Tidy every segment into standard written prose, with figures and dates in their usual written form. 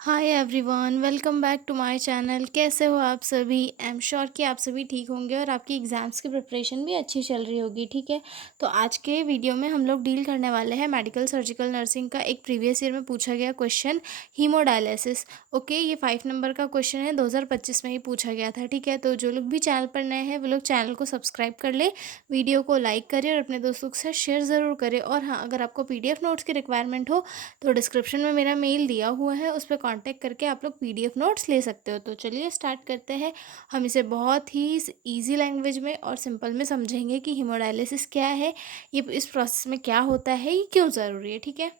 Hi everyone, welcome back to my channel. कैसे हो आप सभी? आई एम श्योर कि आप सभी ठीक होंगे और आपकी एग्ज़ाम्स की प्रिपरेशन भी अच्छी चल रही होगी। ठीक है, तो आज के वीडियो में हम लोग डील करने वाले हैं मेडिकल सर्जिकल नर्सिंग का एक प्रीवियस ईयर में पूछा गया क्वेश्चन, हीमोडायलिसिस। ओके, ये 5 नंबर का क्वेश्चन है, 2025 में ही पूछा गया था। ठीक है, तो जो लोग भी चैनल पर नए हैं वो लोग चैनल को सब्सक्राइब कर ले, वीडियो को लाइक करें और अपने दोस्तों के साथ शेयर ज़रूर करें। और हाँ, अगर आपको PDF नोट्स की रिक्वायरमेंट हो तो डिस्क्रिप्शन में मेरा मेल दिया हुआ है, उस पर कांटेक्ट करके आप लोग PDF नोट्स ले सकते हो। तो चलिए स्टार्ट करते हैं। हम इसे बहुत ही ईजी लैंग्वेज में और सिंपल में समझेंगे कि हीमोडायलिसिस क्या है, ये इस प्रोसेस में क्या होता है, ये क्यों ज़रूरी है। ठीक है,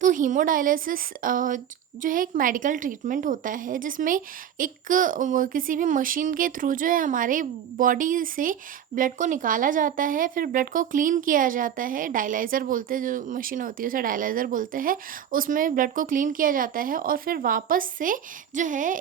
तो हीमोडायलिसिस जो है एक मेडिकल ट्रीटमेंट होता है जिसमें एक किसी भी मशीन के थ्रू जो है हमारे बॉडी से ब्लड को निकाला जाता है, फिर ब्लड को क्लीन किया जाता है। डायलाइज़र बोलते हैं, जो मशीन होती है उसे डायलाइज़र बोलते हैं। उसमें ब्लड को क्लीन किया जाता है और फिर वापस से जो है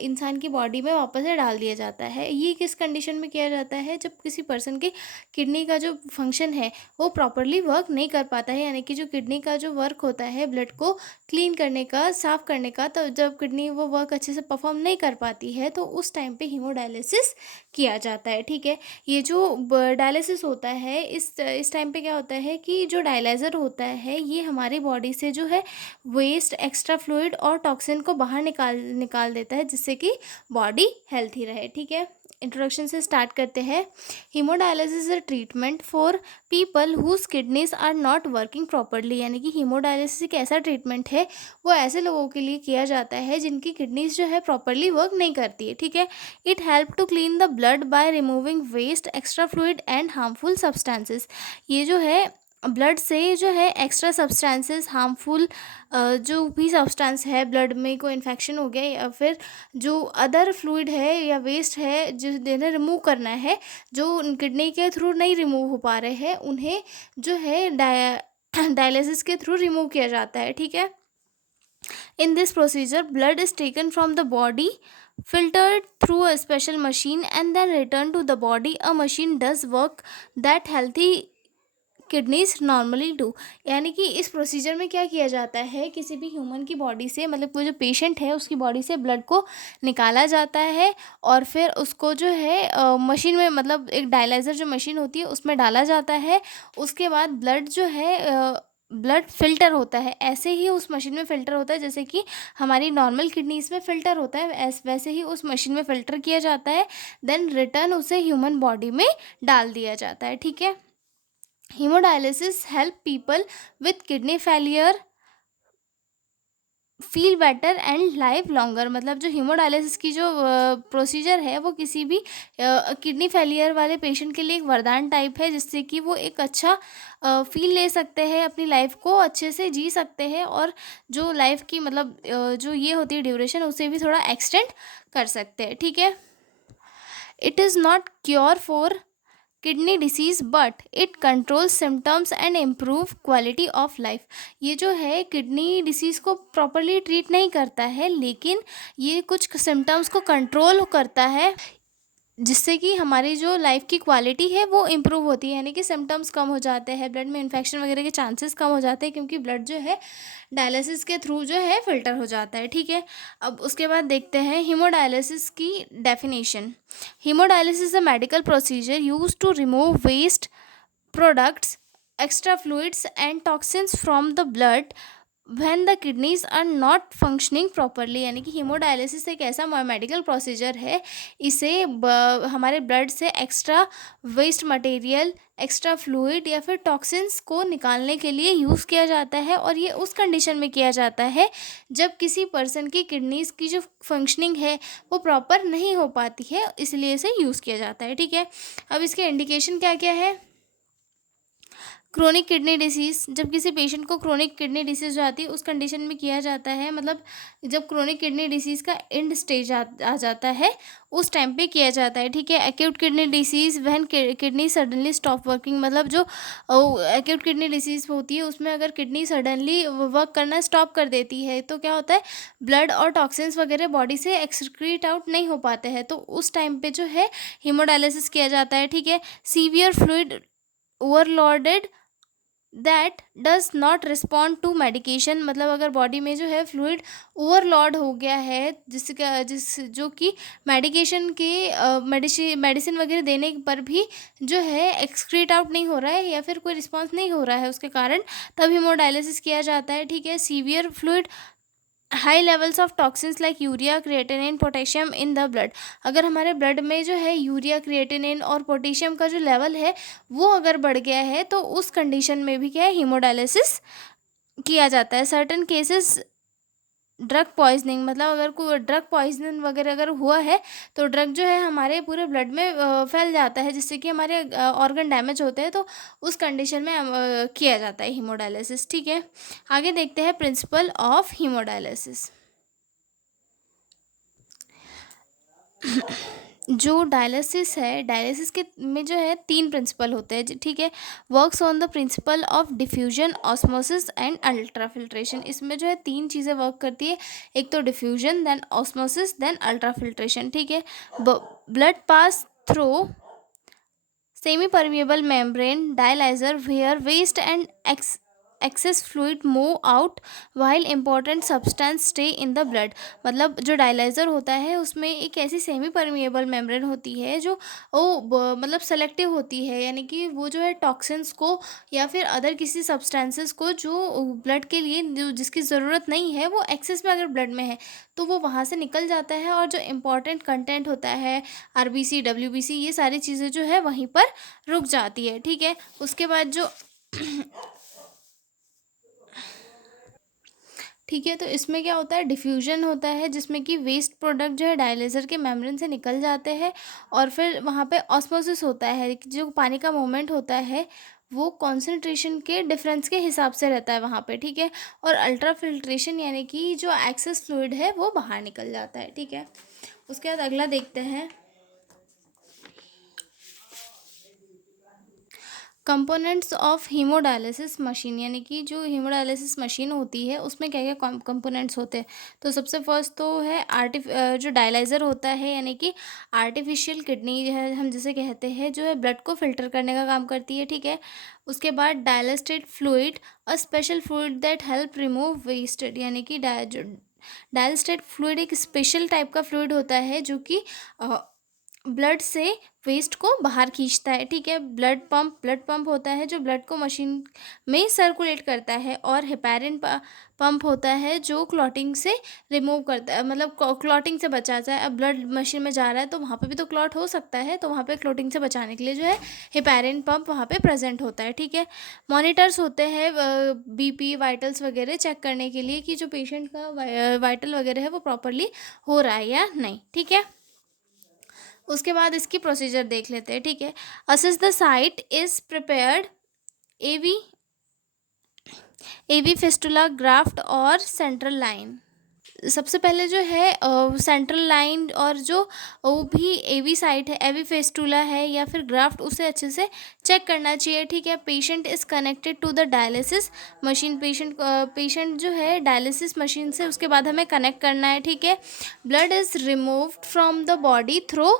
इंसान की बॉडी में वापस से डाल दिया जाता है। ये किस कंडीशन में किया जाता है? जब किसी पर्सन के किडनी का जो फंक्शन है वो प्रॉपरली वर्क नहीं कर पाता है, यानी कि जो किडनी का जो वर्क होता है ब्लड को क्लीन करने का, साफ़ करने का, तो जब किडनी वो वर्क अच्छे से परफॉर्म नहीं कर पाती है तो उस टाइम पे हीमोडायलिसिस किया जाता है। ठीक है, ये जो डायलिसिस होता है इस टाइम पे क्या होता है कि जो डायलाइज़र होता है ये हमारी बॉडी से जो है वेस्ट, एक्स्ट्रा फ्लूइड और टॉक्सिन को बाहर निकाल निकाल देता है, जिससे कि बॉडी हेल्थी रहे। ठीक है, इंट्रोडक्शन से स्टार्ट करते हैं। Haemodialysis is a treatment for people whose kidneys are not working properly, यानी कि हीमोडायलिसिस एक ऐसा ट्रीटमेंट है, वो ऐसे लोगों के लिए किया जाता है जिनकी किडनीज जो है प्रॉपरली वर्क नहीं करती है। ठीक है, it help to clean the blood by removing waste, extra fluid and harmful substances. ये जो है ब्लड से जो है एक्स्ट्रा सब्सटेंसेस, हार्मफुल जो भी सब्सटेंस है, ब्लड में कोई इन्फेक्शन हो गया या फिर जो अदर फ्लूइड है या वेस्ट है जिन्हें रिमूव करना है, जो किडनी के थ्रू नहीं रिमूव हो पा रहे हैं, उन्हें जो है डायलिसिस के थ्रू रिमूव किया जाता है। ठीक है, in this procedure blood is taken from the body, filtered through a special machine and then returned to the body. A machine does work that healthy kidneys normally do. यानी कि इस procedure में क्या किया जाता है, किसी भी ह्यूमन की बॉडी से, मतलब वो जो पेशेंट है उसकी बॉडी से ब्लड को निकाला जाता है और फिर उसको जो है मशीन में, मतलब एक डायलाइज़र जो मशीन होती है उसमें डाला जाता है। उसके बाद ब्लड जो है ब्लड फ़िल्टर होता है, ऐसे ही उस मशीन में फ़िल्टर होता है जैसे कि हमारी नॉर्मल किडनीज में फ़िल्टर होता है, वैसे ही उस मशीन में फ़िल्टर किया जाता है। देन रिटर्न उसे ह्यूमन बॉडी में डाल दिया जाता है। ठीक है, Hemodialysis help people with kidney failure feel better and live longer. मतलब जो हीमोडायलिसिस की जो प्रोसीजर है वो किसी भी किडनी फेलियर वाले पेशेंट के लिए एक वरदान टाइप है, जिससे कि वो एक अच्छा फील ले सकते हैं, अपनी लाइफ को अच्छे से जी सकते हैं और जो लाइफ की मतलब जो ये होती है ड्यूरेशन, उसे भी थोड़ा एक्सटेंड कर सकते हैं। ठीक है, it is not cure for kidney disease but it control symptoms and improve quality of life. ये जो है किडनी डिसीज़ को प्रॉपरली ट्रीट नहीं करता है, लेकिन ये कुछ सिम्टम्स को कंट्रोल करता है, जिससे कि हमारी जो लाइफ की क्वालिटी है वो इम्प्रूव होती है। यानी कि सिम्टम्स कम हो जाते हैं, ब्लड में इन्फेक्शन वगैरह के चांसेस कम हो जाते हैं, क्योंकि ब्लड जो है डायलिसिस के थ्रू जो है फ़िल्टर हो जाता है। ठीक है, अब उसके बाद देखते हैं हीमोडायलिसिस की definition. Haemodialysis a medical procedure use to remove waste products, extra fluids and toxins from the blood when the kidneys are not functioning properly. यानी कि हीमोडायलिसिस एक ऐसा मेडिकल प्रोसीजर है, इसे हमारे ब्लड से extra waste material, extra fluid या फिर टॉक्सिन्स को निकालने के लिए यूज़ किया जाता है। और ये उस कंडीशन में किया जाता है जब किसी पर्सन की किडनीज़ की जो फंक्शनिंग है वो प्रॉपर नहीं हो पाती है, इसलिए इसे यूज़ किया जाता है। ठीक है, अब इसके इंडिकेशन क्या क्या है। क्रोनिक किडनी डिसीज़, जब किसी पेशेंट को क्रोनिक किडनी डिसीज़ हो जाती है उस कंडीशन में किया जाता है, मतलब जब क्रोनिक किडनी डिसीज़ का एंड स्टेज आ जाता है उस टाइम पे किया जाता है। ठीक है, acute kidney disease when kidney suddenly stop working, मतलब जो एक्यूट किडनी डिसीज़ होती है उसमें अगर किडनी सडनली वर्क करना स्टॉप कर देती है तो क्या होता है, ब्लड और टॉक्सिन्स वगैरह बॉडी से एक्सक्रीट आउट नहीं हो पाते हैं, तो उस टाइम पे जो है हीमोडायलिसिस किया जाता है। ठीक है, severe fluid overloaded that does not respond to medication, मतलब अगर बॉडी में जो है फ्लूइड ओवरलोड हो गया है जिस जो कि मेडिकेशन के मेडिसिन वगैरह देने पर भी जो है एक्सक्रीट आउट नहीं हो रहा है या फिर कोई रिस्पॉन्स नहीं हो रहा है उसके कारण, तब हीमोडायलिसिस किया जाता है। ठीक है, severe fluid high levels of toxins like urea, creatinine, potassium in the blood, अगर हमारे ब्लड में जो है यूरिया, क्रिएटिनिन और पोटेशियम का जो लेवल है वो अगर बढ़ गया है तो उस कंडीशन में भी क्या है, हीमोडायलिसिस किया जाता है। सर्टन केसेस ड्रग पॉइजनिंग, मतलब अगर कोई ड्रग पॉइजन वगैरह अगर हुआ है तो ड्रग जो है हमारे पूरे ब्लड में फैल जाता है जिससे कि हमारे ऑर्गन डैमेज होते हैं, तो उस कंडीशन में किया जाता है हीमोडायलिसिस। ठीक है, आगे देखते हैं प्रिंसिपल ऑफ हीमोडायलिसिस। जो डायलिसिस है, डायलिसिस के में जो है 3 प्रिंसिपल होते हैं। ठीक है, works on the principle of diffusion, osmosis and ultrafiltration, इसमें जो है 3 चीज़ें वर्क करती है, एक तो diffusion, then osmosis, then ultrafiltration. ठीक है, blood pass through semi permeable membrane dialyser where waste and excess fluid move out while important substance stay in the blood, मतलब जो डायलाइजर होता है उसमें एक ऐसी सेमी परमिएबल मेम्ब्रेन होती है जो मतलब सेलेक्टिव होती है, यानी कि वो जो है टॉक्सिन्स को या फिर अदर किसी सब्सटेंसेस को जो ब्लड के लिए जिसकी ज़रूरत नहीं है वो एक्सेस में अगर ब्लड में है तो वो वहाँ से निकल जाता है, और जो इम्पॉर्टेंट कंटेंट होता है आरबीसी, डब्ल्यूबीसी, ये सारी चीज़ें जो है वहीं पर रुक जाती है। ठीक है, उसके बाद जो ठीक है, तो इसमें क्या होता है, डिफ्यूजन होता है जिसमें कि वेस्ट प्रोडक्ट जो है डायलिसिस के मेम्ब्रेन से निकल जाते हैं, और फिर वहाँ पे ऑस्मोसिस होता है, जो पानी का मूवमेंट होता है वो कॉन्सेंट्रेशन के डिफरेंस के हिसाब से रहता है वहाँ पे। ठीक है, और अल्ट्रा फिल्ट्रेशन यानी कि जो एक्सेस फ्लूइड है वो बाहर निकल जाता है। ठीक है, उसके बाद अगला देखते हैं कंपोनेंट्स ऑफ हीमोडायलिसिस मशीन, यानी कि जो हीमोडायलिसिस मशीन होती है उसमें क्या क्या कंपोनेंट्स होते हैं। तो सबसे फर्स्ट तो है जो डायलाइज़र होता है, यानी कि आर्टिफिशियल किडनी जो है हम जिसे कहते हैं, जो है ब्लड को फिल्टर करने का काम करती है। ठीक है, उसके बाद dialysate fluid, a special fluid that help remove wasted, यानी कि डायलिस्टेड फ्लूइड एक स्पेशल टाइप का फ्लूइड होता है जो कि ब्लड से वेस्ट को बाहर खींचता है। ठीक है, ब्लड पंप होता है जो ब्लड को मशीन में सर्कुलेट करता है, और हेपारिन पंप होता है जो क्लॉटिंग से रिमूव करता है, मतलब क्लॉटिंग से बचाता है। अब ब्लड मशीन में जा रहा है तो वहाँ पे भी तो क्लॉट हो सकता है, तो वहाँ पे क्लॉटिंग से बचाने के लिए जो है हेपारिन पंप वहाँ पे प्रेजेंट होता है। ठीक है, मॉनिटर्स होते हैं बीपी, वाइटल्स वगैरह चेक करने के लिए कि जो पेशेंट का वाइटल वगैरह है वो प्रॉपरली हो रहा है या नहीं। ठीक है, उसके बाद इसकी प्रोसीजर देख लेते हैं। ठीक है, assess the site is prepared, AV AV fistula, graft और सेंट्रल लाइन। सबसे पहले जो है सेंट्रल लाइन और जो वो भी एवी साइट है, एवी फेस्टुला है या फिर ग्राफ्ट, उसे अच्छे से चेक करना चाहिए। ठीक है, patient is connected to the dialysis machine, patient जो है डायलिसिस मशीन से उसके बाद हमें कनेक्ट करना है। ठीक है, blood is removed from the body through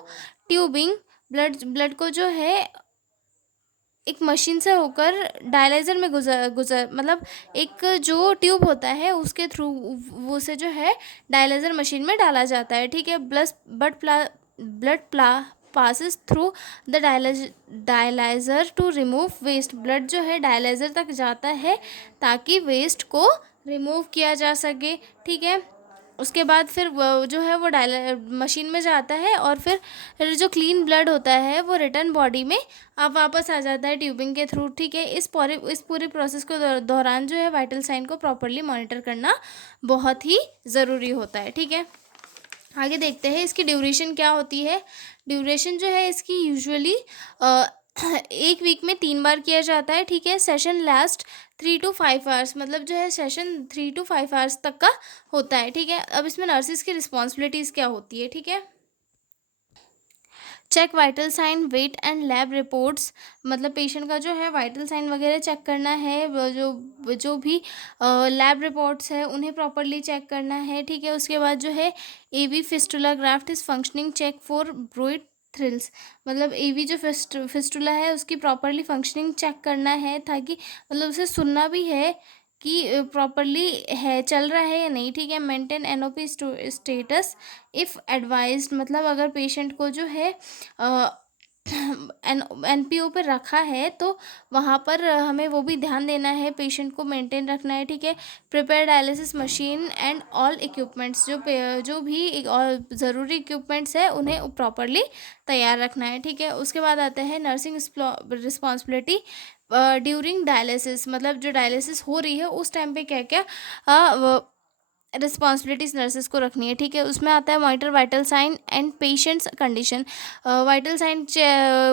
tubing, blood को जो है एक मशीन से होकर डायलाइज़र में गुजर मतलब एक जो ट्यूब होता है उसके थ्रू वो से जो है डायलाइज़र मशीन में डाला जाता है। ठीक है, blood passes through the dialyser to remove waste, blood जो है डायलाइज़र तक जाता है ताकि वेस्ट को रिमूव किया जा सके। ठीक है, उसके बाद फिर वो जो है वो मशीन में जाता है, और फिर जो क्लीन ब्लड होता है वो रिटर्न बॉडी में अब वापस आ जाता है ट्यूबिंग के थ्रू। ठीक है, इस पूरे प्रोसेस को दौरान जो है वाइटल साइन को प्रॉपरली मॉनिटर करना बहुत ही ज़रूरी होता है। ठीक है, आगे देखते हैं इसकी ड्यूरेशन क्या होती है। ड्यूरेशन जो है इसकी यूजुअली 1 वीक में 3 बार किया जाता है। ठीक है, सेशन लास्ट 3 to 5 आवर्स, मतलब जो है सेशन 3 to 5 आवर्स तक का होता है। ठीक है, अब इसमें नर्सिस की रिस्पॉन्सिबिलिटीज़ क्या होती है। ठीक है, check vital sign, weight and lab reports, मतलब पेशेंट का जो है वाइटल साइन वगैरह चेक करना है, जो भी लैब रिपोर्ट्स है उन्हें प्रॉपरली चेक करना है। ठीक है, उसके बाद जो है AV fistula graft is functioning, check for thrills, मतलब एवी जो फिस्टुला है उसकी प्रॉपरली फंक्शनिंग चेक करना है, ताकि मतलब उसे सुनना भी है कि प्रॉपरली है, चल रहा है या नहीं, ठीक है। Maintain NOP status if advised, मतलब अगर पेशेंट को जो है एनपीओ पे रखा है तो वहाँ पर हमें वो भी ध्यान देना है, पेशेंट को मेंटेन रखना है, ठीक है। Prepare dialysis machine and all equipments, जो भी और ज़रूरी इक्विपमेंट्स है उन्हें प्रॉपरली तैयार रखना है, ठीक है। उसके बाद आता है नर्सिंग रिस्पॉन्सिबिलिटी ड्यूरिंग डायलिसिस, मतलब जो डायलिसिस हो रही है उस टाइम पे क्या क्या रिस्पॉन्सिबिलिटीज़ नर्सेस को रखनी है, ठीक है। उसमें आता है monitor vital sign and patient's condition, vital sign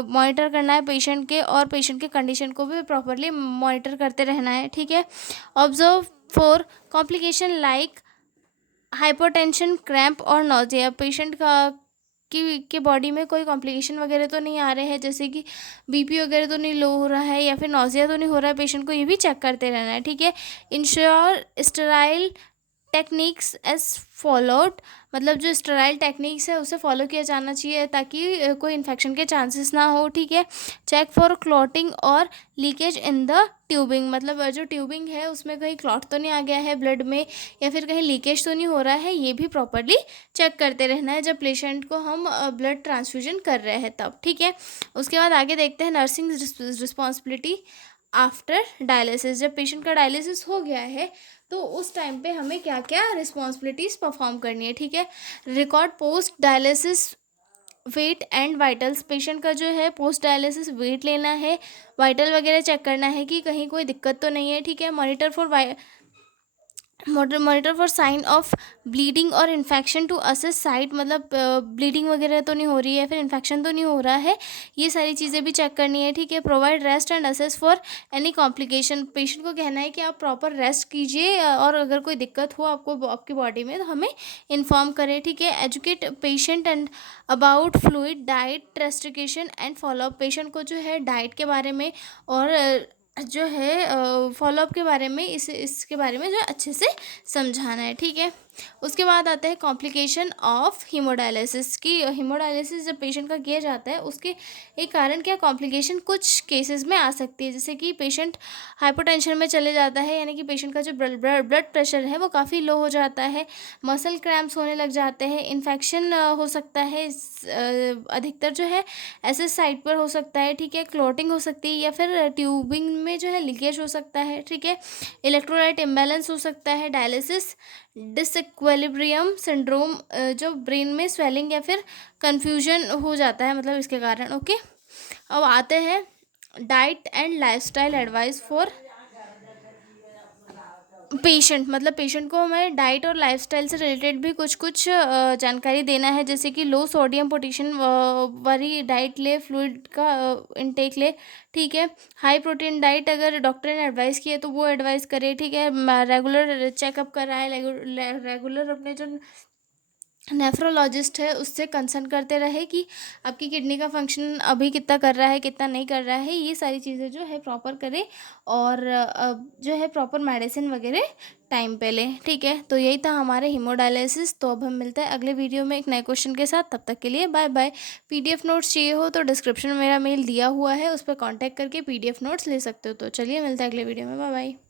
monitor करना है पेशेंट के, और पेशेंट के कंडीशन को भी प्रॉपरली मॉनिटर करते रहना है, ठीक है। Observe for complication like hypotension, cramp और नोजिया, पेशेंट का के बॉडी में कोई कॉम्प्लिकेशन वगैरह तो नहीं आ रहे हैं, जैसे कि बीपी वगैरह तो नहीं लो हो रहा है या फिर नोजिया तो नहीं हो रहा है, पेशेंट को ये भी चेक करते रहना है, ठीक है। Ensure sterile techniques as followed, मतलब जो स्टेराइल टेक्निक्स है उसे फॉलो किया जाना चाहिए ताकि कोई इन्फेक्शन के चांसेस ना हो, ठीक है। चेक फॉर क्लॉटिंग और लीकेज इन द ट्यूबिंग, मतलब जो ट्यूबिंग है उसमें कहीं क्लॉट तो नहीं आ गया है ब्लड में, या फिर कहीं लीकेज तो नहीं हो रहा है, ये भी प्रॉपरली चेक करते रहना है जब पेशेंट को हम ब्लड ट्रांसफ्यूजन कर रहे हैं तब, ठीक है। उसके बाद आगे देखते हैं नर्सिंग रिस्पॉन्सिबिलिटी आफ्टर डायलिसिस, जब पेशेंट का डायलिसिस हो गया है तो उस टाइम पे हमें क्या क्या रिस्पॉन्सिबिलिटीज़ परफॉर्म करनी है, ठीक है। Record post dialysis weight and vitals, patient का जो है पोस्ट डायलिसिस वेट लेना है, वाइटल वगैरह चेक करना है कि कहीं कोई दिक्कत तो नहीं है, ठीक है। Monitor for sign of bleeding और इन्फेक्शन टू असेस साइट, मतलब ब्लीडिंग वगैरह तो नहीं हो रही है, फिर इन्फेक्शन तो नहीं हो रहा है, ये सारी चीज़ें भी चेक करनी है, ठीक है। Provide rest and assess for any complication, patient को कहना है कि आप प्रॉपर रेस्ट कीजिए और अगर कोई दिक्कत हो आपकी बॉडी में तो हमें इन्फॉर्म करें, ठीक है। Educate patient and about fluid diet restriction and follow up, patient को जो है डाइट के बारे में और जो है फॉलोअप के बारे में इसके बारे में जो अच्छे से समझाना है, ठीक है। उसके बाद आता है कॉम्प्लिकेशन ऑफ हीमोडायलिसिस, की हीमोडायलिसिस जब पेशेंट का किया जाता है उसके एक कारण क्या कॉम्प्लिकेशन कुछ केसेस में आ सकती है, जैसे कि पेशेंट हाइपोटेंशन में चले जाता है, यानी कि पेशेंट का जो ब्लड प्रेशर है वो काफ़ी लो हो जाता है, मसल क्रैम्प्स होने लग जाते हैं, इन्फेक्शन हो सकता है, अधिकतर जो है ऐसे साइड पर हो सकता है, ठीक है। क्लॉटिंग हो सकती है या फिर ट्यूबिंग में जो है लीकेज हो सकता है, ठीक है। इलेक्ट्रोलाइट इम्बैलेंस हो सकता है, डायलिसिस डिसइक्विलिब्रियम सिंड्रोम, जो ब्रेन में स्वेलिंग या फिर कन्फ्यूजन हो जाता है मतलब इसके कारण, ओके। अब आते हैं diet and lifestyle advice for patient, मतलब पेशेंट को हमें डाइट और लाइफस्टाइल से रिलेटेड भी कुछ कुछ जानकारी देना है, जैसे कि लो सोडियम पोटेशियम वाली डाइट ले, फ्लूइड का इनटेक ले, ठीक है। हाई प्रोटीन डाइट अगर डॉक्टर ने एडवाइस की है तो वो एडवाइस करे, ठीक है। रेगुलर चेकअप कराए, रेगुलर अपने जो नेफ्रोलॉजिस्ट है उससे कंसर्न करते रहे कि आपकी किडनी का फंक्शन अभी कितना कर रहा है कितना नहीं कर रहा है, ये सारी चीज़ें जो है प्रॉपर करें और जो है प्रॉपर मेडिसिन वगैरह टाइम पे लें, ठीक है। तो यही था हमारे हीमोडायलिसिस। तो अब हम मिलते हैं अगले वीडियो में एक नए क्वेश्चन के साथ, तब तक के लिए बाय बाय। पीडीएफ नोट्स चाहिए हो तो डिस्क्रिप्शन में मेरा मेल दिया हुआ है, उस पर कॉन्टैक्ट करके पीडीएफ नोट्स ले सकते हो। तो चलिए मिलते हैं अगले वीडियो में, बाय बाय।